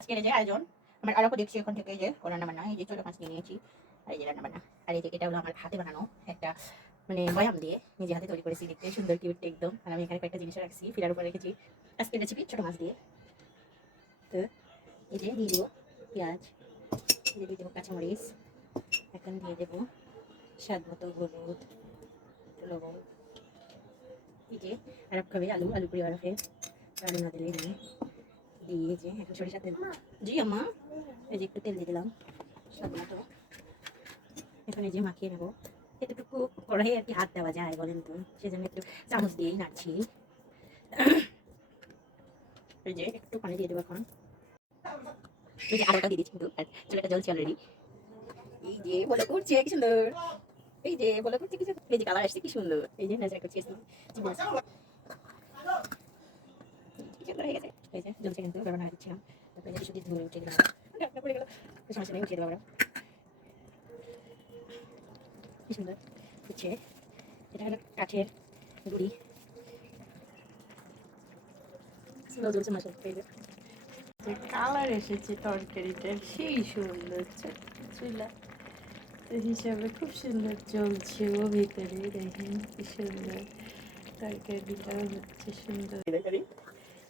আজকের যে আয়োজন, আমার আরও দেখছি এখন থেকে যে রান্না বান্না, এই যে ছোট মাছ নিয়ে নিয়েছি, আর এই যে রান্না বান্না, আর এই যে এটা হলো আমার হাতে বানানো একটা মানে বয়াম দিয়ে নিজে হাতে তৈরি করেছি দেখতে, সুন্দর কিউট একদম, আর আমি এখানে কয়েকটা জিনিস রাখছি ফিরার উপরে রেখেছি আজকের রেসিপি ছোট মাছ দিয়ে। তো এই যে দিয়ে দেবো পেঁয়াজ এই যে দিয়ে দেবো কাঁচামরিচ, এখন দিয়ে দেবো স্বাদ মতো হলুদ, লবণ, এই যে আর খাবে আলু আলু পরিবার রাখে, আলু না দিলে দিয়ে যে এখন সরিষা তেল। জি, আম্মা। এই যে একটু তেল দিয়ে দিলাম। মতো এখন এই যে মাখিয়ে নেব। এতটুকু কড়াই আর কি হাত দেওয়া যায় বলেন তো। সেজন্য একটু চামচ দিয়েই নাড়ছি। এই যে, একটু পানি দিয়ে দেবো এখন। এই যে আরোটা দিয়ে দিচ্ছি কিন্তু, আর জ্বলছে অলরেডি এই যে, বলে করছে, কি সুন্দর। এই যে, বলে করছে, কি এই যে কালার আসছে, কি সুন্দর। এই যে নাচা করছে কি সুন্দর হয়ে গেছে। এই যে জ্বলছে কিন্তু ব্যবহার না দিচ্ছিলাম তারপরে যে সুদীপ ধরে উঠে দিলাম পড়ে গেল সমস্যা নেই উঠিয়ে দেবো আমরা কি সুন্দর হচ্ছে এটা হলো কাঠের গুড়ি জ্বলছে মাছ এই যে কালার এসেছে তরকারিটা সেই সুন্দর চুলা হিসাবে খুব সুন্দর চলছে ও ভিতরে দেখেন কি সুন্দর তরকারিটাও হচ্ছে সুন্দর তরকারি